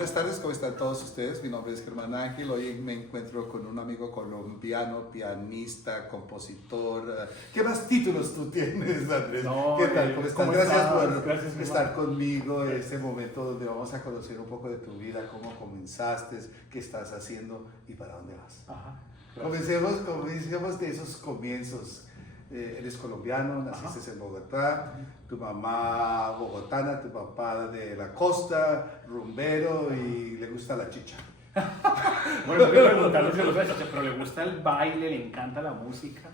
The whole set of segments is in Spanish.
Buenas tardes, ¿cómo están todos ustedes? Mi nombre es Germán Ángel. Hoy me encuentro con un amigo colombiano, pianista, compositor. ¿Qué más títulos tú tienes, Andrés? No, ¿Qué tal? ¿Cómo estás? Gracias por Gracias, estar conmigo en este momento donde vamos a conocer un poco de tu vida, cómo comenzaste, qué estás haciendo y para dónde vas. Ajá, Comencemos de esos comienzos. Eres colombiano, naciste en Bogotá, tu mamá bogotana, tu papá de la costa, rumbero y le gusta la chicha. Bueno, no quiero preguntarle si le gusta la chicha, pero le gusta el baile, le encanta la música.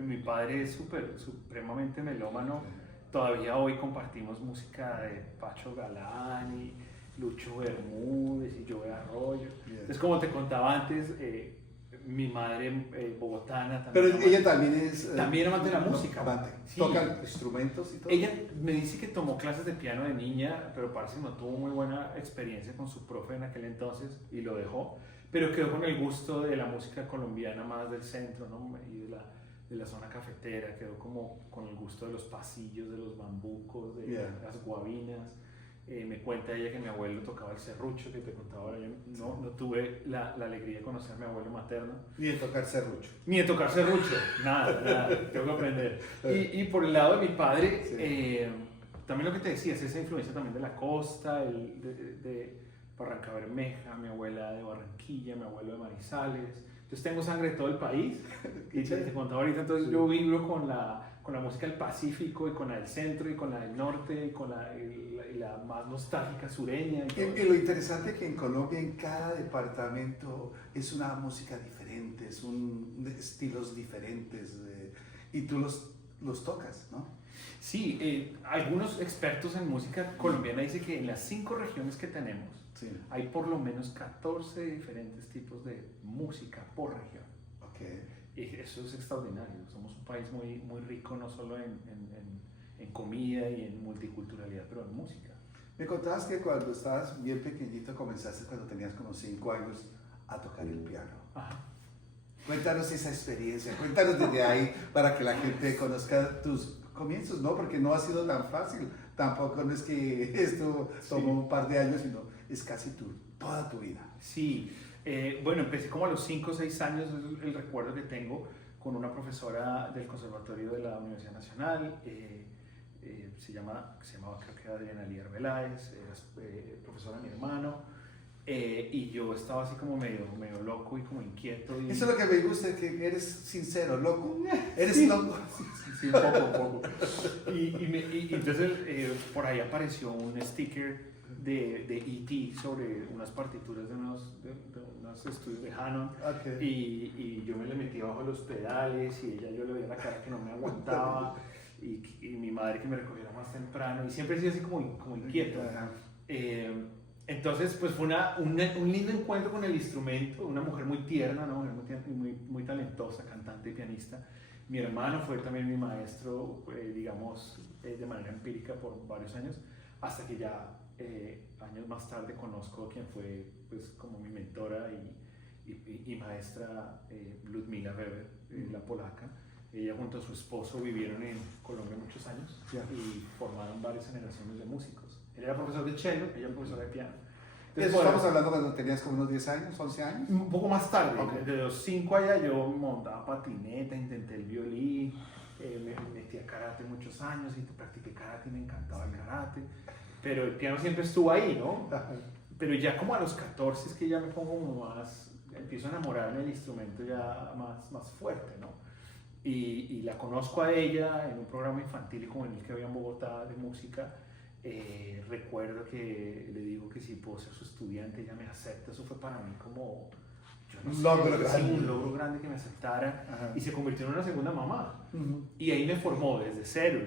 Mi padre es supremamente melómano. Todavía hoy compartimos música de Pacho Galán y Lucho Bermúdez y Joe Arroyo. Entonces, como te contaba antes, mi madre bogotana también. Pero ella también es... también amante de la música. Amante. Sí. ¿Toca instrumentos y todo? Ella me dice que tomó clases de piano de niña, pero parece que no tuvo muy buena experiencia con su profe en aquel entonces y lo dejó. Pero quedó con el gusto de la música colombiana más del centro, ¿no? Y de la zona cafetera. Quedó como con el gusto de los pasillos, de los bambucos, de las guabinas. Me cuenta ella que mi abuelo tocaba el serrucho, que te contaba ahora. Yo no tuve la alegría de conocer a mi abuelo materno. Ni de tocar serrucho. Ni de tocar serrucho, nada, tengo que aprender. Y por el lado de mi padre, sí. También lo que te decía, es esa influencia también de la costa, de Barranca Bermeja, mi abuela de Barranquilla, mi abuelo de Manizales. Entonces tengo sangre de todo el país. Y te contaba ahorita, entonces yo vibro con la música del Pacífico y con la del centro y con la del norte y con la más nostálgica sureña. Y lo interesante es que en Colombia en cada departamento es una música diferente, son estilos diferentes y tú los tocas, ¿no? Sí, algunos expertos en música colombiana dicen que en las 5 regiones que tenemos hay por lo menos 14 diferentes tipos de música por región. Okay. Y eso es extraordinario. Somos un país muy, muy rico, no solo en comida y en multiculturalidad, pero en música. Me contabas que cuando estabas bien pequeñito comenzaste cuando tenías como 5 años a tocar el piano. Ajá. Cuéntanos esa experiencia, cuéntanos desde ahí para que la gente conozca tus comienzos, ¿no? Porque no ha sido tan fácil, tampoco no es que esto tomó un par de años, sino es casi toda tu vida. Sí, bueno, empecé como a los 5 o 6 años, es el recuerdo que tengo con una profesora del Conservatorio de la Universidad Nacional, se llamaba creo que Adriana Lier Veláez, era profesora de mi hermano, y yo estaba así como medio loco y como inquieto. Y... Eso es lo que me gusta, que eres sincero, loco, eres sí. loco. Sí, un poco. Y entonces por ahí apareció un sticker de E.T. sobre unas partituras de unos estudios de Hanon. Okay. Y yo me le metí bajo los pedales y yo le veía la cara que no me aguantaba y mi madre que me recogiera más temprano y siempre he sido así como inquieto. Entonces pues fue un lindo encuentro con el instrumento, una mujer muy tierna, ¿no? muy talentosa, cantante y pianista. Mi hermano fue también mi maestro, digamos, de manera empírica por varios años, hasta que ya años más tarde conozco a quien fue pues, como mi mentora y maestra, Ludmila Weber, la polaca. Ella junto a su esposo vivieron en Colombia muchos años y formaron varias generaciones de músicos. Él era profesor de cello, ella profesora de piano. Entonces, estamos hablando cuando tenías como unos 10 años, 11 años. Un poco más tarde, okay. De los 5 allá yo montaba patineta, intenté el violín, me metí a karate muchos años y practiqué karate y me encantaba el karate. Pero el piano siempre estuvo ahí, ¿no? Pero ya como a los 14 es que ya me pongo como más, empiezo a enamorarme del instrumento ya más fuerte, ¿no? Y la conozco a ella en un programa infantil y juvenil que había en Bogotá de música. Recuerdo que le digo que si puedo ser su estudiante, ella me acepta. Eso fue para mí como un logro grande que me aceptara. Y se convirtió en una segunda mamá. Y ahí me formó desde cero,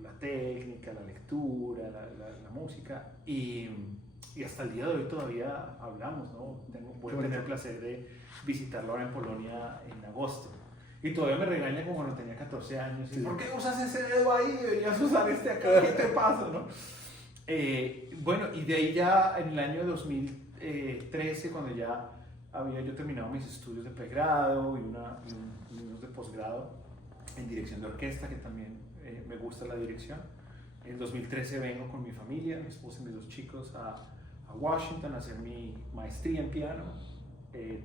la técnica, la lectura, la música. Y hasta el día de hoy todavía hablamos, ¿no? Voy a tener el placer de visitarlo ahora en Polonia en agosto. Y todavía me regaña como cuando tenía 14 años. Sí. ¿Por qué usas ese dedo ahí? Deberías usar este acá. ¿Qué te pasa? ¿No? Bueno, y de ahí ya en el año 2013, cuando ya había yo terminado mis estudios de pregrado y unos de posgrado en dirección de orquesta, que también me gusta la dirección. En 2013 vengo con mi familia, mi esposa y mis 2 chicos a Washington a hacer mi maestría en piano.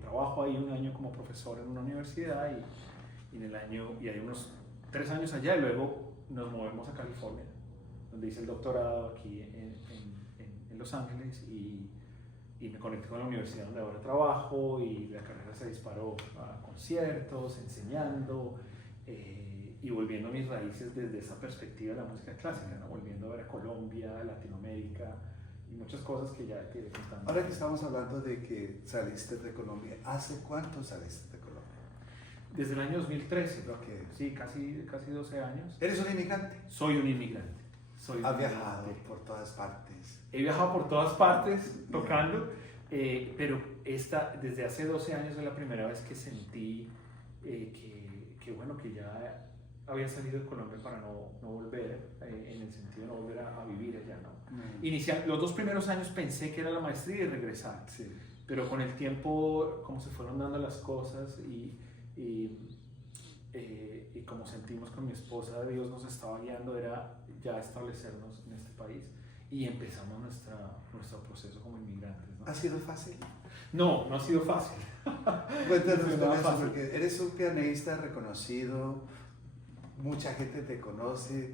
Trabajo ahí un año como profesor en una universidad y hay unos 3 años allá y luego nos movemos a California, donde hice el doctorado aquí en Los Ángeles y me conecté con la universidad donde ahora trabajo y la carrera se disparó a conciertos, enseñando y volviendo a mis raíces desde esa perspectiva de la música clásica, ¿no? Volviendo a ver a Colombia, Latinoamérica y muchas cosas que ya te contando. Ahora que estamos hablando de que saliste de Colombia, ¿hace cuánto saliste de Colombia? Desde el año 2013, Okay. Sí, casi 12 años. ¿Eres un inmigrante? Soy un inmigrante. Has viajado por todas partes. He viajado por todas partes tocando, pero desde hace 12 años es la primera vez que sentí que ya había salido de Colombia para no volver, en el sentido de no volver a vivir allá, ¿no? Los 2 primeros años pensé que era la maestría y regresar, Sí. pero con el tiempo, como se fueron dando las cosas y como sentimos con mi esposa, Dios nos estaba guiando, era ya establecernos en este país y empezamos nuestro proceso como inmigrantes, ¿no? ¿Ha sido fácil? No ha sido fácil. Cuéntanos No con es eso, fácil. porque eres un pianista reconocido, mucha gente te conoce,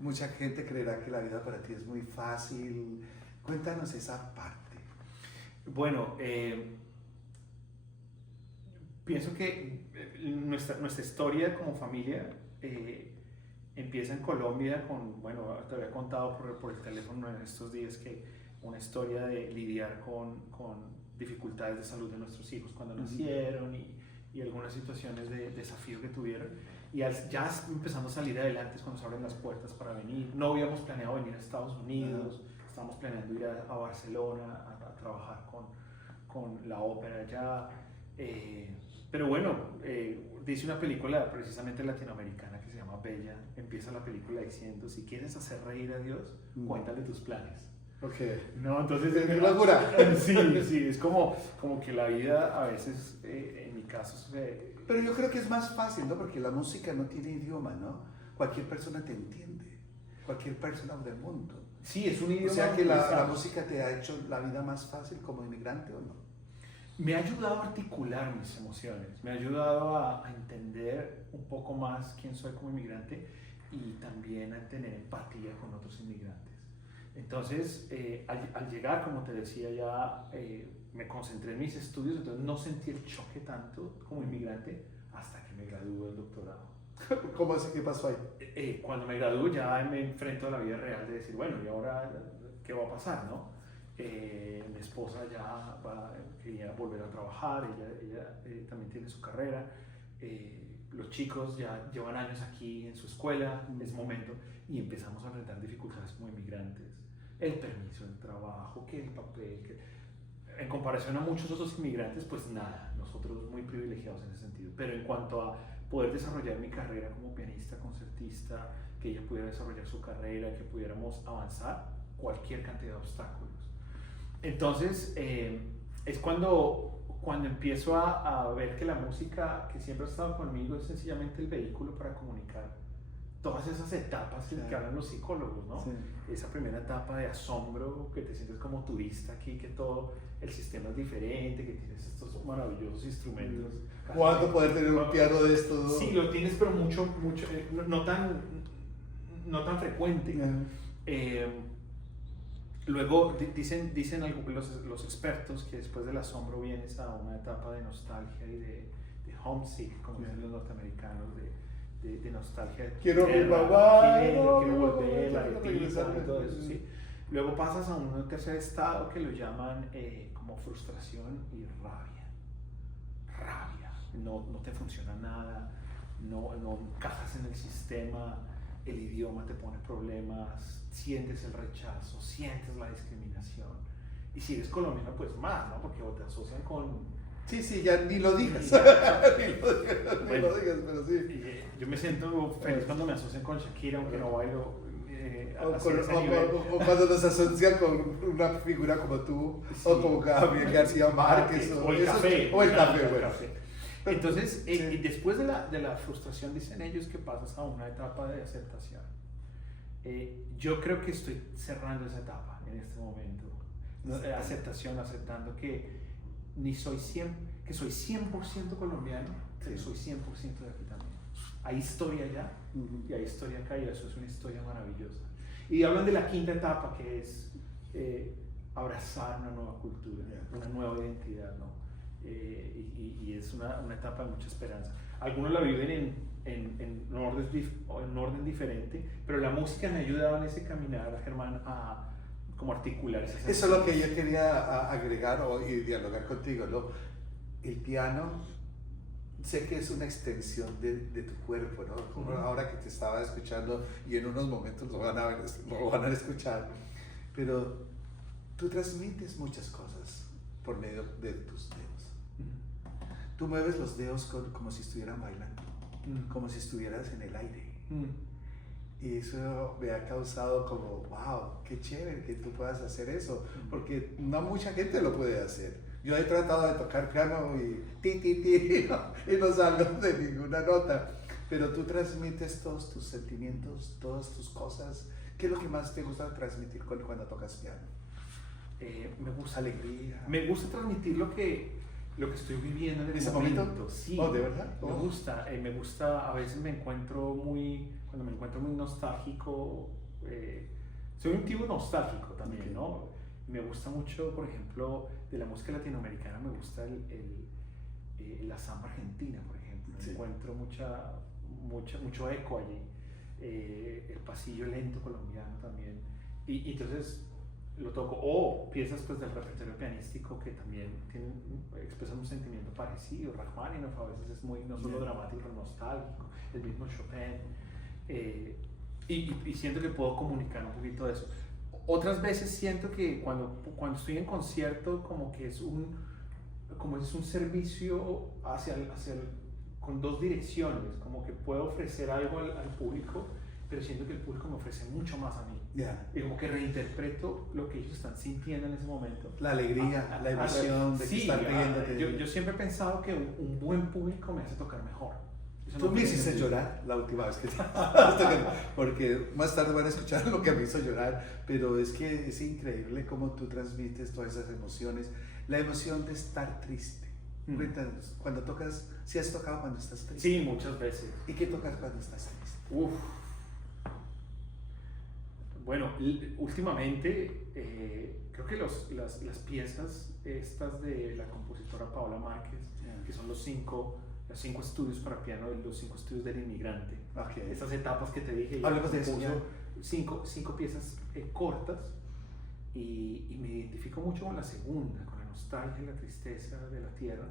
mucha gente creerá que la vida para ti es muy fácil. Cuéntanos esa parte. Bueno, pienso que nuestra historia como familia empieza en Colombia te había contado por el teléfono en estos días que una historia de lidiar con dificultades de salud de nuestros hijos cuando nacieron y algunas situaciones de desafío que tuvieron. Y ya empezando a salir adelante es cuando se abren las puertas para venir. No habíamos planeado venir a Estados Unidos, estábamos planeando ir a Barcelona a trabajar con la ópera allá. Pero bueno, dice una película precisamente latinoamericana que se llama Bella. Empieza la película diciendo: si quieres hacer reír a Dios, cuéntale tus planes. Okay. No, entonces ¿Es locura? Sí, es como que la vida a veces, en mi caso, Pero yo creo que es más fácil, ¿no? Porque la música no tiene idioma, ¿no? Cualquier persona te entiende, cualquier persona del mundo. sí, es un idioma. O sea que la música te ha hecho la vida más fácil como inmigrante, ¿o no? Me ha ayudado a articular mis emociones, me ha ayudado a entender un poco más quién soy como inmigrante y también a tener empatía con otros inmigrantes. Entonces, al llegar, como te decía, ya me concentré en mis estudios, entonces no sentí el choque tanto como inmigrante hasta que me gradué del doctorado. ¿Cómo así? ¿Qué pasó ahí? Cuando me gradúo ya me enfrento a la vida real de decir, bueno, ¿y ahora qué va a pasar, no? Mi esposa ya quería volver a trabajar, ella también tiene su carrera, los chicos ya llevan años aquí en su escuela, es momento, y empezamos a enfrentar dificultades como inmigrantes, el permiso del trabajo, que el papel, en comparación a muchos otros inmigrantes, pues nada, nosotros muy privilegiados en ese sentido, pero en cuanto a poder desarrollar mi carrera como pianista, concertista, que ella pudiera desarrollar su carrera, que pudiéramos avanzar, cualquier cantidad de obstáculos. Entonces, es cuando empiezo a ver que la música que siempre ha estado conmigo es sencillamente el vehículo para comunicar todas esas etapas que hablan los psicólogos, ¿no? Sí. Esa primera etapa de asombro, que te sientes como turista aquí, que todo el sistema es diferente, que tienes estos maravillosos instrumentos. ¿Cuánto poder tener un piano de estos? Sí, lo tienes, pero mucho, no tan frecuente. Luego dicen los expertos que después del asombro vienes a una etapa de nostalgia y de homesick, como dicen los norteamericanos, de nostalgia. Quiero mi tierra, mamá, quiero no, volver, la quiero aretita regresar. y todo eso, sí. Luego pasas a un tercer estado que lo llaman como frustración y rabia. No te funciona nada, no encajas en el sistema, el idioma te pone problemas, sientes el rechazo, sientes la discriminación. Y si eres colombiano, pues más, ¿no? Porque te asocian con... Sí, ya ni lo digas. Ni lo digas, pero sí. Yo me siento feliz cuando me asocian con Shakira, aunque no bailo. O cuando nos asocian con una figura como tú, sí, o como Gabriel García Márquez, o el café. O el café, bueno. Entonces, después de la frustración, dicen ellos que pasas a una etapa de aceptación. Yo creo que estoy cerrando esa etapa en este momento. aceptación, aceptando que ni soy 100, que soy 100% colombiano, pero soy 100% de aquí también. Hay historia allá y hay historia acá, y eso es una historia maravillosa. Y hablan de la quinta etapa, que es abrazar una nueva cultura, una nueva identidad, ¿no? Y es una etapa de mucha esperanza. Algunos la viven en un orden diferente, pero la música me ha ayudado en ese caminar, Germán, a como articular esas Eso es lo que yo quería agregar y dialogar contigo, ¿no? El piano, sé que es una extensión de tu cuerpo, ¿no? Como ahora que te estaba escuchando, y en unos momentos lo van a escuchar, pero tú transmites muchas cosas por medio de tus dedos. Tú mueves los dedos como si estuvieran bailando, como si estuvieras en el aire. Y eso me ha causado como, wow, qué chévere que tú puedas hacer eso, porque no mucha gente lo puede hacer. Yo he tratado de tocar piano y y no salgo de ninguna nota, pero tú transmites todos tus sentimientos, todas tus cosas. ¿Qué es lo que más te gusta transmitir cuando tocas piano? Me gusta alegría. Me gusta transmitir lo que estoy viviendo en ese momento. Sí. ¿Oh, de verdad? Oh. Me gusta, a veces cuando me encuentro muy nostálgico, soy un tipo nostálgico también, ¿no? Me gusta mucho, por ejemplo, de la música latinoamericana, me gusta la samba argentina, por ejemplo. Sí. Encuentro mucho eco allí. El pasillo lento colombiano también. Y entonces lo toco, o piezas pues del repertorio pianístico que también expresan un sentimiento parecido. Rachmaninoff a veces es muy, no solo dramático, sino nostálgico, el mismo Chopin, y siento que puedo comunicar un poquito de eso. Otras veces siento que cuando estoy en concierto como que es un servicio con dos direcciones, como que puedo ofrecer algo al público, pero siento que el público me ofrece mucho más a mí. Y como que reinterpreto lo que ellos están sintiendo en ese momento. La alegría, la emoción de que están riéndote. Yo siempre he pensado que un buen público me hace tocar mejor. Tú me hiciste llorar la última vez que porque más tarde van a escuchar lo que me hizo llorar, pero es que es increíble cómo tú transmites todas esas emociones. La emoción de estar triste. Cuéntanos, cuando tocas, ¿sí has tocado cuando estás triste? Sí, muchas veces. ¿Y qué tocas cuando estás triste? Bueno, últimamente creo que las piezas estas de la compositora Paola Márquez, que son los cinco estudios para piano, los 5 estudios del inmigrante. Estas etapas que te dije. Hablemos de eso. Cinco piezas cortas, y me identifico mucho con la segunda, con la nostalgia y la tristeza de la tierra,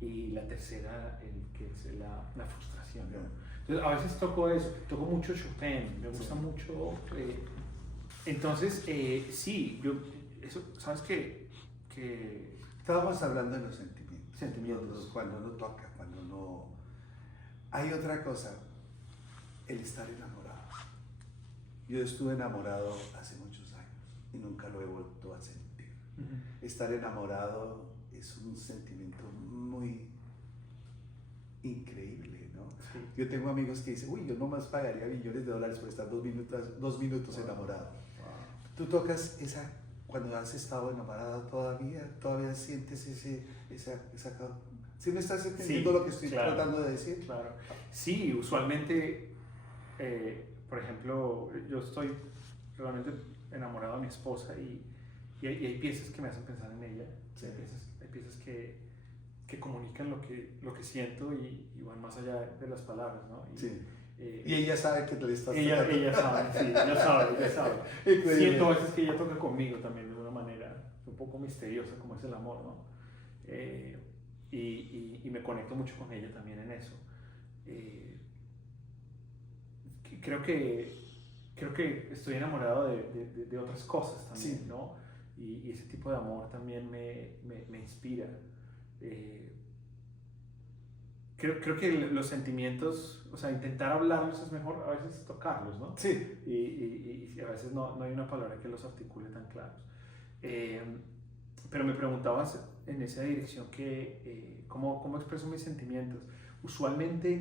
y la tercera, que es la frustración, ¿no? Entonces, a veces toco mucho Chopin, me gusta mucho. Entonces, sí, ¿sabes qué? Estábamos hablando de los sentimientos. Sentimientos. Cuando uno toca, cuando uno... Hay otra cosa, el estar enamorado. Yo estuve enamorado hace muchos años y nunca lo he vuelto a sentir. Estar enamorado es un sentimiento muy increíble, ¿no? Sí. Yo tengo amigos que dicen, uy, yo nomás pagaría millones de dólares por estar 2 minutos enamorado. Tú tocas cuando has estado enamorada todavía sientes esa ¿sí me estás entendiendo lo que estoy tratando de decir? Claro. Sí, usualmente, por ejemplo, yo estoy realmente enamorado de mi esposa, y hay piezas que me hacen pensar en ella. Sí. Hay piezas que comunican lo que siento y van más allá de las palabras, ¿no? Y ella sabe que te le estás ella sabe, sí, ella sabe. Siento a veces que ella toca conmigo también de una manera un poco misteriosa, como es el amor, ¿no? Y me conecto mucho con ella también en eso. Creo que estoy enamorado de otras cosas también, sí, ¿no? Y ese tipo de amor también me inspira. Creo que los sentimientos, o sea, intentar hablarlos es mejor a veces tocarlos, ¿no? Sí. Y a veces no hay una palabra que los articule tan claros. Pero me preguntabas en esa dirección ¿cómo expreso mis sentimientos? Usualmente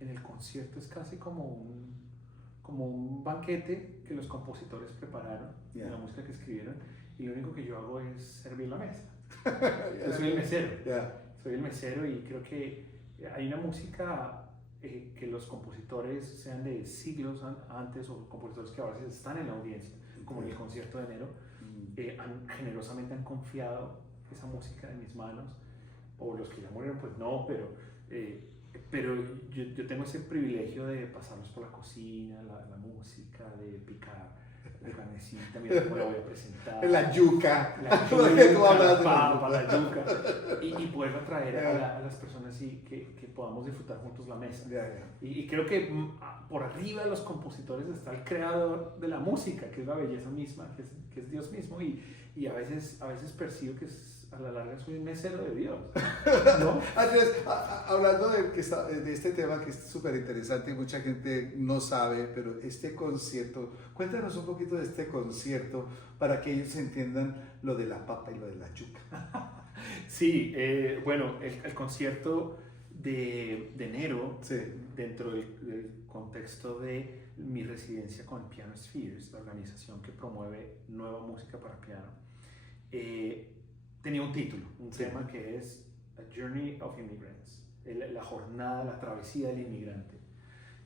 en el concierto es casi como un banquete que los compositores prepararon, en la música que escribieron, y lo único que yo hago es servir la mesa. Yo soy el mesero. Soy el mesero y creo que hay una música que los compositores, sean de siglos antes o compositores que ahora están en la audiencia, como en el concierto de enero, generosamente han confiado esa música en mis manos, o los que ya murieron pues no, pero yo tengo ese privilegio de pasarlos por la cocina, la música, de picar la carnecita, mira cómo la voy a presentar. La yuca. La papa, la yuca. Y poder atraer a las personas y que podamos disfrutar juntos la mesa. Y creo que por arriba de los compositores está el creador de la música, que es la belleza misma, que es Dios mismo. Y a veces percibo que a la larga soy un mesero de Dios, ¿no? Andrés, hablando de este tema que es súper interesante y mucha gente no sabe, pero este concierto, cuéntanos un poquito de este concierto para que ellos entiendan lo de la papa y lo de la yuca. Sí, bueno, el concierto de enero, sí, dentro del contexto de mi residencia con Piano Spheres, la organización que promueve nueva música para piano, tenía un título, un tema que es A Journey of Immigrants, la jornada, la travesía del inmigrante.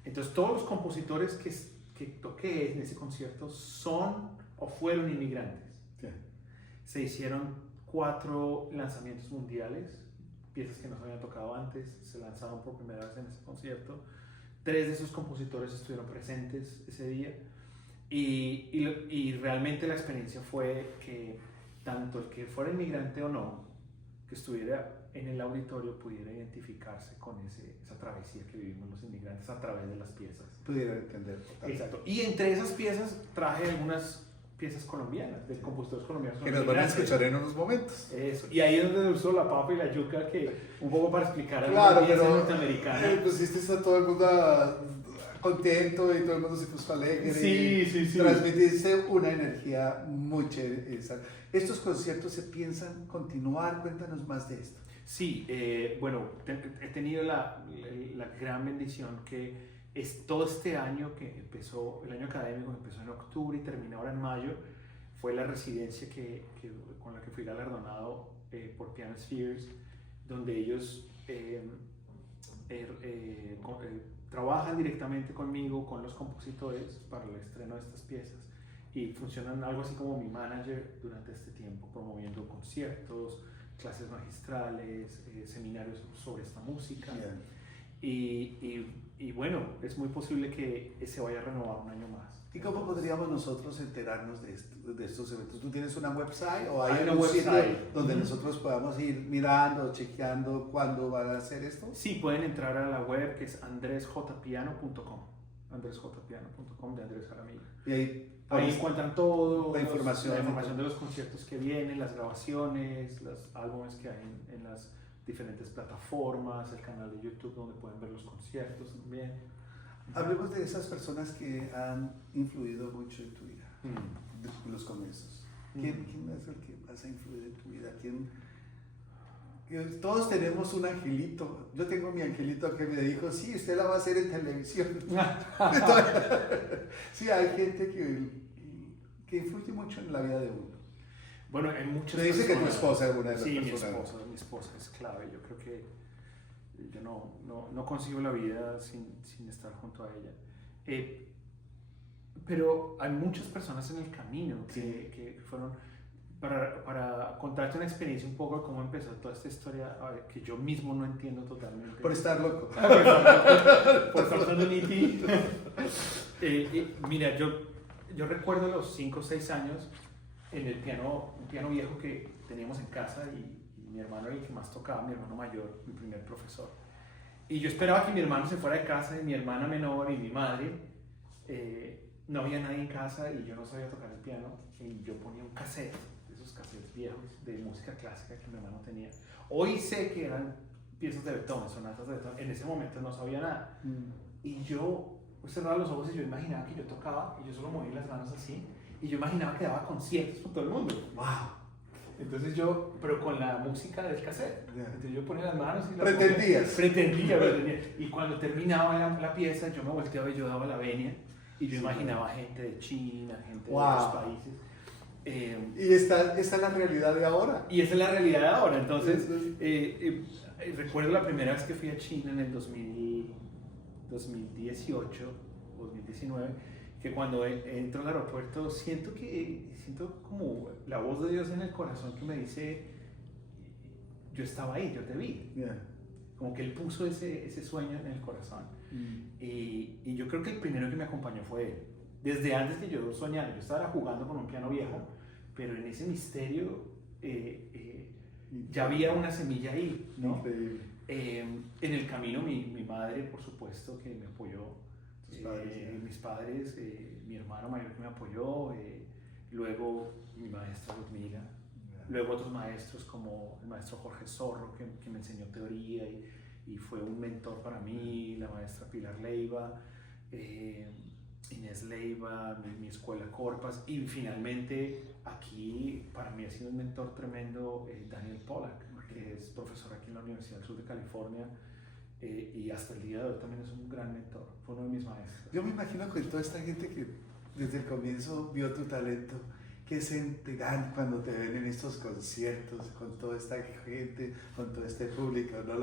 Entonces todos los compositores que toqué en ese concierto son o fueron inmigrantes. sí. Se hicieron 4 lanzamientos mundiales, piezas que no se habían tocado antes, se lanzaron por primera vez en ese concierto. 3 de esos compositores estuvieron presentes ese día y realmente la experiencia fue que tanto el que fuera inmigrante o no, que estuviera en el auditorio, pudiera identificarse con esa travesía que vivimos los inmigrantes a través de las piezas. Pudiera entender. Exacto. Y entre esas piezas traje algunas piezas colombianas, de compositores colombianos. Que nos van a escuchar en unos momentos. Eso. Y ahí es donde uso la papa y la yuca, que un poco para explicar a la Claro, audiencia pero norteamericana. pusiste a todo el mundo contento y todo el mundo se puso alegre. Sí. Transmitiste una energía muy chévere. ¿Estos conciertos se piensan continuar? Cuéntanos más de esto. Sí, bueno, he tenido la gran bendición que todo este año que empezó, el año académico empezó en octubre y terminó ahora en mayo, fue la residencia con la que fui galardonado por Piano Spheres, donde ellos trabajan directamente conmigo, con los compositores, para el estreno de estas piezas, y funcionan algo así como mi manager durante este tiempo, promoviendo conciertos, clases magistrales, seminarios sobre esta música. Y bueno, es muy posible que se vaya a renovar un año más. ¿Y cómo podríamos nosotros enterarnos de estos eventos? ¿Tú tienes una website o hay una un website sitio donde nosotros podamos ir mirando, chequeando cuándo van a hacer esto? Sí, pueden entrar a la web, que es andresjpiano.com, andresjpiano.com de Andrés Jaramillo. Y ahí encuentran todo, la información de los conciertos que vienen, las grabaciones, los álbumes que hay en las diferentes plataformas, el canal de YouTube donde pueden ver los conciertos también. Hablemos de esas personas que han influido mucho en tu vida, de los comienzos. ¿Quién es el que más ha influido en tu vida? Todos tenemos un angelito. Yo tengo mi angelito que me dijo, sí, usted la va a hacer en televisión. Sí, hay gente que influye mucho en la vida de uno. Bueno, hay muchas Me dice personas. que tu esposa es una de las sí, personas. mi esposa es clave. Yo creo que yo no consigo la vida sin estar junto a ella. Pero hay muchas personas en el camino que fueron, para contarte una experiencia un poco de cómo empezó toda esta historia, que yo mismo no entiendo totalmente. Por estar loco. Por estar tan niti. Mira, yo recuerdo los 5 o 6 años en un piano viejo que teníamos en casa, y mi hermano era el que más tocaba, mi hermano mayor, mi primer profesor. Y yo esperaba que mi hermano se fuera de casa, y mi hermana menor y mi madre, no había nadie en casa y yo no sabía tocar el piano, y yo ponía un cassette, de esos cassettes viejos de música clásica que mi hermano tenía. Hoy sé que eran piezas de Beethoven, sonatas de Beethoven, en ese momento no sabía nada. Y yo cerraba los ojos y yo imaginaba que yo tocaba, y yo solo movía las manos así, y yo imaginaba que daba conciertos por todo el mundo. ¡Wow! Entonces pero con la música del cassette. Entonces yo ponía las manos y Pretendía. Y cuando terminaba la pieza, yo me volteaba y yo daba la venia. Y yo imaginaba gente de China, gente de otros países. Y esta es la realidad de ahora. Y esa es la realidad de ahora. Entonces, recuerdo la primera vez que fui a China en el 2018, 2019, que cuando entro al aeropuerto siento como la voz de Dios en el corazón que me dice, yo estaba ahí, yo te vi. Yeah. Como que Él puso ese sueño en el corazón. Y yo creo que el primero que me acompañó fue Él. Desde antes que yo soñara, yo estaba jugando con un piano viejo, pero en ese misterio ya había una semilla ahí, ¿no? Increíble. En el camino mi madre, por supuesto, que me apoyó. Mis padres, mi hermano mayor que me apoyó, luego mi maestra Ludmila, luego otros maestros como el maestro Jorge Zorro que me enseñó teoría y fue un mentor para mí, la maestra Pilar Leiva, Inés Leiva, mi escuela Corpas, y finalmente aquí para mí ha sido un mentor tremendo Daniel Pollack, que es profesor aquí en la Universidad del Sur de California. Y hasta el día de hoy también es un gran mentor, fue uno de mis maestros. Yo me imagino que toda esta gente que desde el comienzo vio tu talento, que sentirán cuando te ven en estos conciertos, con toda esta gente, con todo este público, ¿no?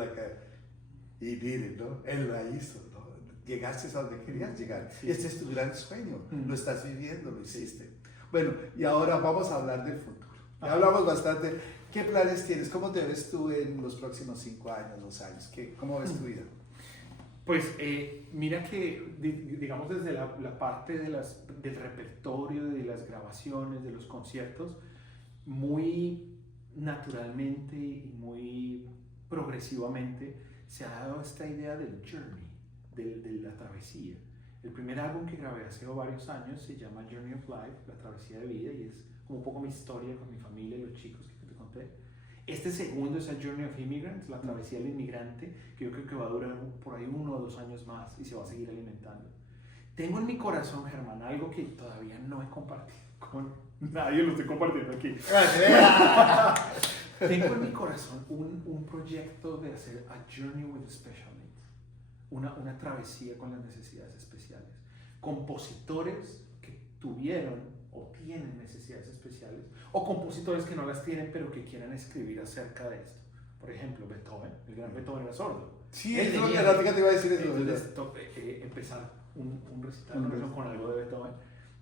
Y miren, ¿no? Él lo hizo, ¿no? Llegaste a donde querías llegar. Sí. Este es tu gran sueño, lo estás viviendo, lo hiciste. Bueno, y ahora vamos a hablar del futuro. Ya hablamos bastante. ¿Qué planes tienes? ¿Cómo te ves tú en los próximos 5 años, 2 años? ¿Cómo ves tu vida? Pues mira que, digamos, desde la parte del repertorio, de las grabaciones, de los conciertos, muy naturalmente y muy progresivamente se ha dado esta idea del journey, de la travesía. El primer álbum que grabé hace varios años se llama Journey of Life, la travesía de vida, y es como un poco mi historia con mi familia y los chicos que te conté. Este segundo es el Journey of Immigrants, la travesía del inmigrante, que yo creo que va a durar por ahí 1 o 2 años más y se va a seguir alimentando. Tengo en mi corazón, Germán, algo que todavía no he compartido con nadie, lo estoy compartiendo aquí. Tengo en mi corazón un proyecto de hacer a Journey with Special Needs, una travesía con las necesidades especiales. Compositores que tuvieron o tienen necesidades especiales, o compositores que no las tienen pero que quieran escribir acerca de esto. Por ejemplo, Beethoven, el gran Beethoven era sordo. Sí, es lo que te iba a decir eso. Entonces, empezar un recital con algo de Beethoven,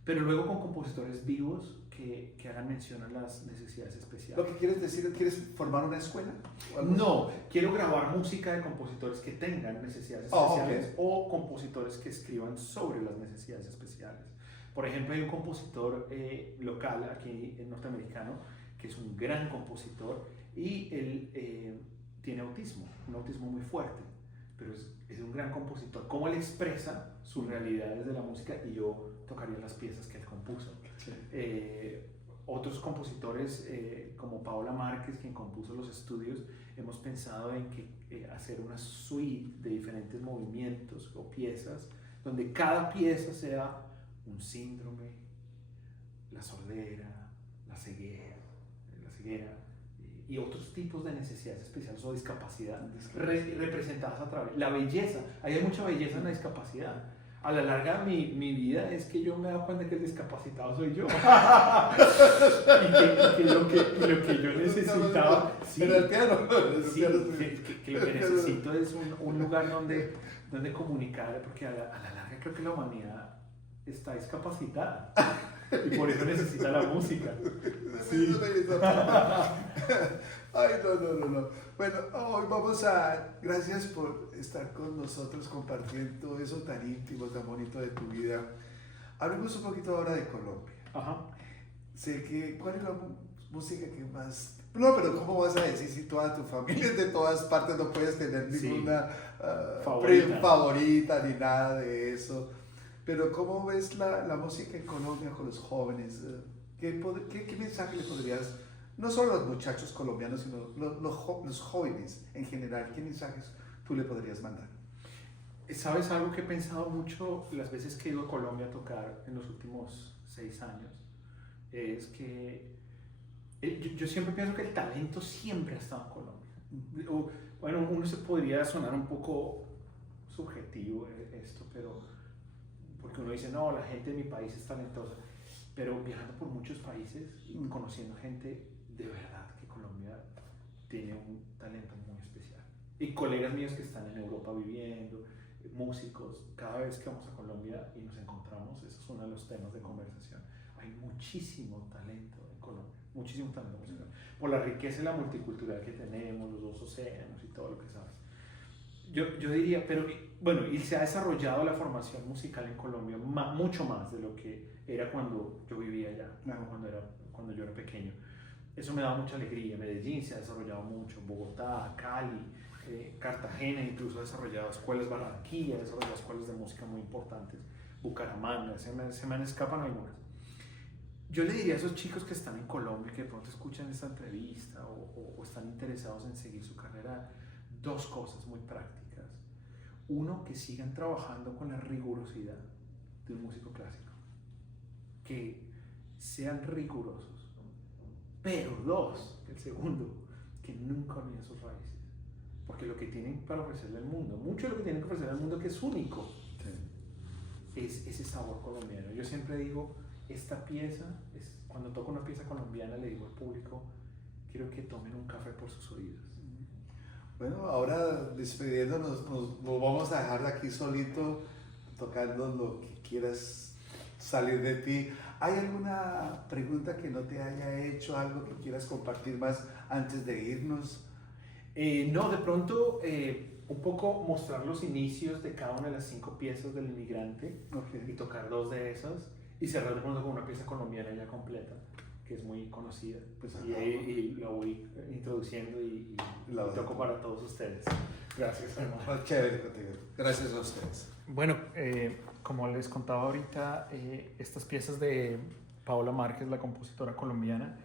pero luego con compositores vivos que hagan mención a las necesidades especiales. ¿Lo que quieres decir, quieres formar una escuela? No, quiero grabar música de compositores que tengan necesidades especiales o compositores que escriban sobre las necesidades especiales. Por ejemplo, hay un compositor local aquí norteamericano que es un gran compositor y él tiene autismo, un autismo muy fuerte, pero es un gran compositor. ¿Cómo él expresa sus realidades de la música? Y yo tocaría las piezas que él compuso. Sí. Otros compositores como Paola Márquez, quien compuso los estudios, hemos pensado en hacer una suite de diferentes movimientos o piezas, donde cada pieza sea un síndrome, la sordera, la ceguera y otros tipos de necesidades especiales o discapacidad representadas a través. La belleza, hay mucha belleza en la discapacidad. A la larga mi vida es que yo me he dado cuenta que el discapacitado soy yo. y que lo que yo necesitaba, que lo que necesito es un lugar donde comunicar, porque a la larga creo que la humanidad está discapacitada y por eso necesita la música. Sí. Ay, no. Bueno, hoy gracias por estar con nosotros compartiendo eso tan íntimo, tan bonito de tu vida. Hablemos un poquito ahora de Colombia. Ajá. Sé que, ¿cuál es la música que más? No, pero ¿cómo vas a decir si toda tu familia es de todas partes, no puedes tener ninguna favorita ni nada de eso? Pero ¿cómo ves la música en Colombia con los jóvenes? ¿Qué mensaje le podrías, no solo a los muchachos colombianos, sino los jóvenes en general, qué mensajes tú le podrías mandar? ¿Sabes algo que he pensado mucho las veces que he ido a Colombia a tocar en los últimos 6 años? Es que yo siempre pienso que el talento siempre ha estado en Colombia. Bueno, uno se podría sonar un poco subjetivo esto, pero porque uno dice, no, la gente de mi país es talentosa. pero viajando por muchos países y conociendo gente, de verdad que Colombia tiene un talento muy especial. Y colegas míos que están en Europa viviendo, músicos, cada vez que vamos a Colombia y nos encontramos, eso es uno de los temas de conversación. Hay muchísimo talento en Colombia, muchísimo talento musical, por la riqueza y la multicultural que tenemos, los dos océanos y todo lo que sabes. Yo diría, pero bueno, y se ha desarrollado la formación musical en Colombia mucho más de lo que era cuando yo vivía allá, cuando yo era pequeño. Eso me da mucha alegría. Medellín se ha desarrollado mucho, Bogotá, Cali, Cartagena incluso ha desarrollado escuelas, Barranquilla ha desarrollado escuelas de música muy importantes, Bucaramanga, se me escapan algunas. Yo le diría a esos chicos que están en Colombia, que de pronto escuchan esta entrevista o están interesados en seguir su carrera, dos cosas muy prácticas. Uno, que sigan trabajando con la rigurosidad de un músico clásico, que sean rigurosos. Pero dos, el segundo, que nunca olviden sus raíces, porque lo que tienen para ofrecerle al mundo, mucho de lo que tienen que ofrecerle al mundo que es único, es ese sabor colombiano. Yo siempre digo, esta pieza, cuando toco una pieza colombiana, le digo al público, quiero que tomen un café por sus oídos. Bueno, ahora despidiéndonos, nos vamos a dejar aquí solito, tocando lo que quieras salir de ti. ¿Hay alguna pregunta que no te haya hecho, algo que quieras compartir más antes de irnos? No, de pronto un poco mostrar los inicios de cada una de las 5 piezas del Inmigrante, y tocar 2 de esas y cerrar de pronto con una pieza colombiana ya completa, que es muy conocida, pues, y la voy introduciendo y toco para todos ustedes. Gracias, hermano. Chévere contigo. Gracias a ustedes. Bueno, como les contaba ahorita, estas piezas de Paola Márquez, la compositora colombiana,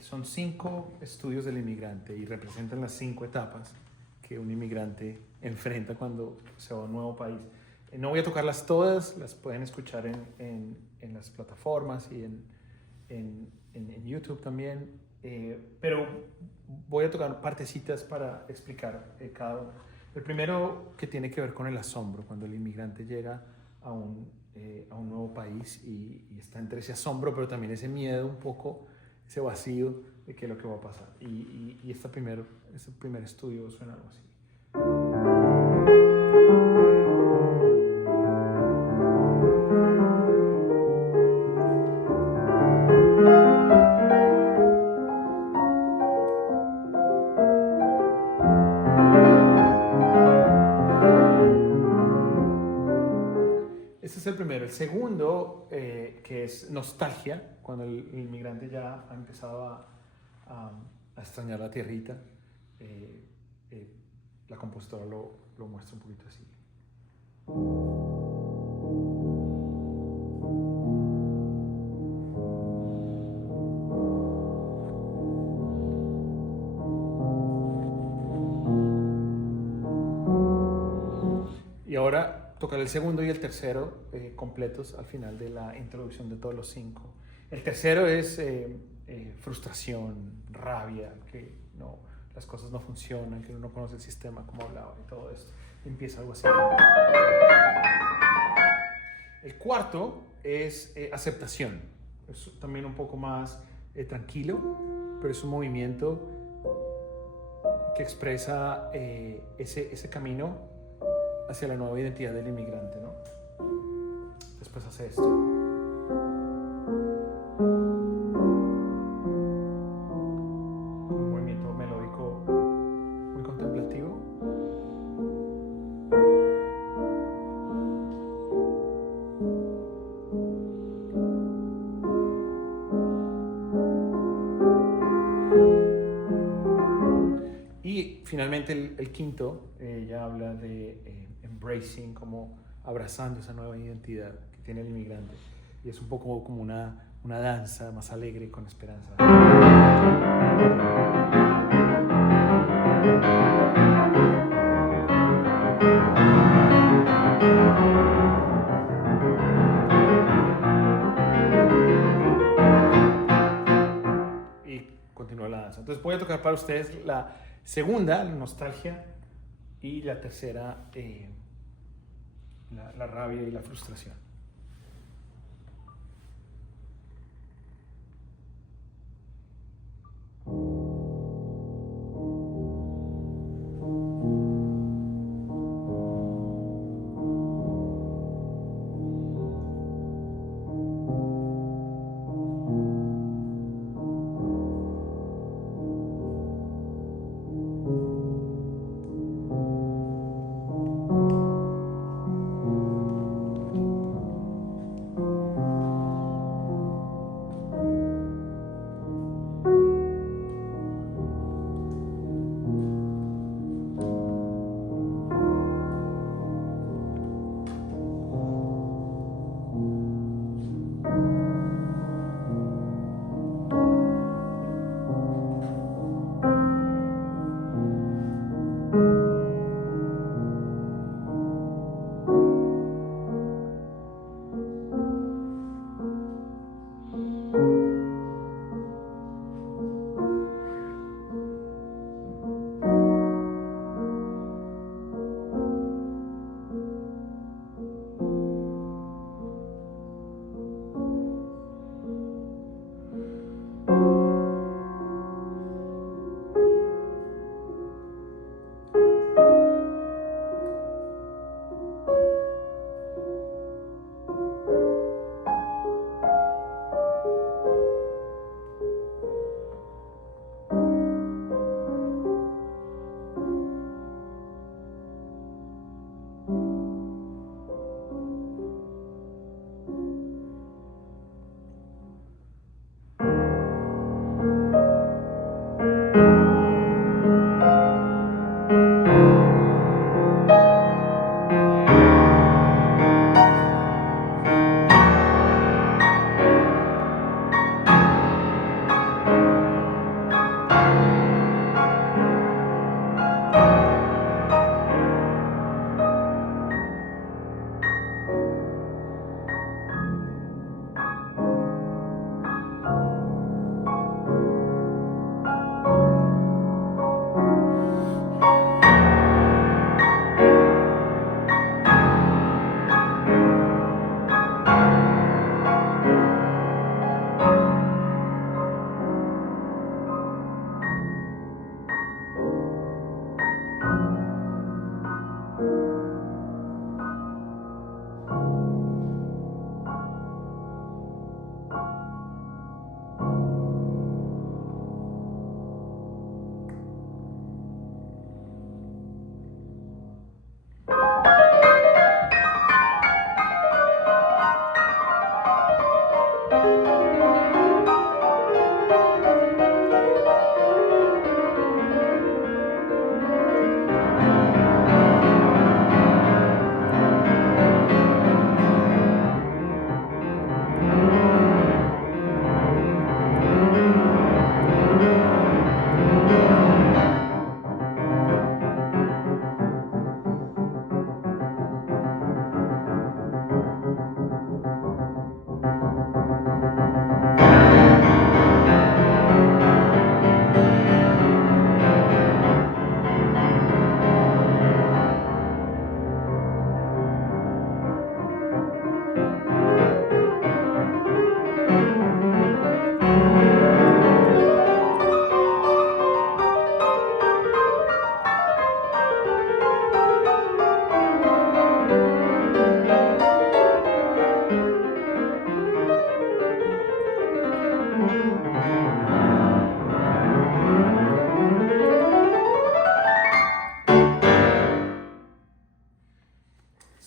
son 5 estudios del inmigrante y representan las 5 etapas que un inmigrante enfrenta cuando se va a un nuevo país. No voy a tocarlas todas, las pueden escuchar en las plataformas y en YouTube también, pero voy a tocar partecitas para explicar cada uno. El primero, que tiene que ver con el asombro, cuando el inmigrante llega a un nuevo país y está entre ese asombro, pero también ese miedo un poco, ese vacío de qué es lo que va a pasar. Y este primer estudio suena algo así. Este es el primero. El segundo, que es nostalgia, cuando el inmigrante ya ha empezado a extrañar la tierrita, la compositora lo muestra un poquito así. Y ahora tocar el segundo y el tercero completos al final de la introducción de todos los 5. El tercero es frustración, rabia, que las cosas no funcionan, que uno no conoce el sistema, como hablaba, y todo esto. Empieza algo así. El cuarto es aceptación. Es también un poco más tranquilo, pero es un movimiento que expresa ese camino hacia la nueva identidad del inmigrante, ¿no? Después hace esto. Un movimiento melódico muy contemplativo. Y finalmente el quinto ya habla de embracing, como abrazando esa nueva identidad que tiene el inmigrante, y es un poco como una danza más alegre con esperanza. Y continúa la danza. Entonces voy a tocar para ustedes la segunda, la nostalgia, y la tercera, la rabia y la frustración.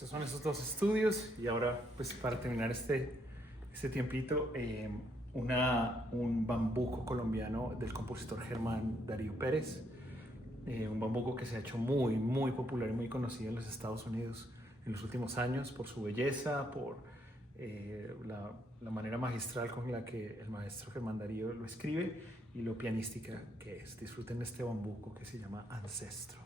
estos son esos dos estudios. Y ahora, pues para terminar este tiempito, un bambuco colombiano del compositor Germán Darío Pérez. Un bambuco que se ha hecho muy, muy popular y muy conocido en los Estados Unidos en los últimos años por su belleza, por la manera magistral con la que el maestro Germán Darío lo escribe y lo pianística que es. Disfruten este bambuco que se llama Ancestro.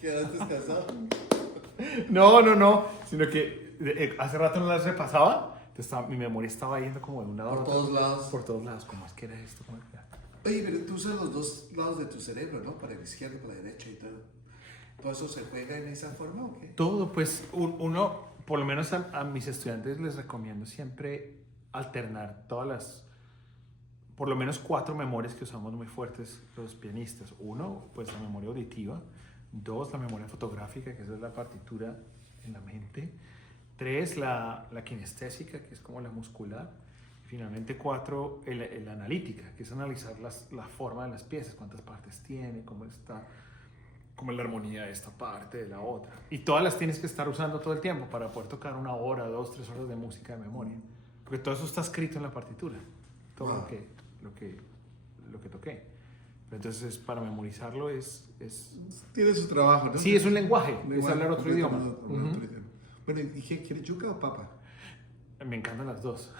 ¿Quedaste descansado? No, sino que hace rato no las repasaba, entonces mi memoria estaba yendo como de un lado a Por otro. todos lados. Por todos lados, ¿cómo es que era esto? ¿Cómo es que era? Oye, pero tú usas los dos lados de tu cerebro, ¿no? Para la izquierda y para la derecha y todo. ¿Todo eso se juega en esa forma o qué? Todo, pues uno, por lo menos a mis estudiantes les recomiendo siempre alternar todas las, por lo menos 4 memorias que usamos muy fuertes los pianistas. 1, pues la memoria auditiva. 2, la memoria fotográfica, que esa es la partitura en la mente. 3, la kinestésica, que es como la muscular. Y finalmente 4, la analítica, que es analizar la forma de las piezas, cuántas partes tiene, cómo está, cómo es la armonía de esta parte, de la otra. Y todas las tienes que estar usando todo el tiempo para poder tocar 1 hora, 2, 3 horas de música de memoria. Porque todo eso está escrito en la partitura, todo lo que toqué. Entonces, para memorizarlo es... Tiene su trabajo, ¿no? Sí, es un lenguaje, es hablar otro idioma. Bueno, ¿y qué quieres, yuca o papa? Me encantan las dos.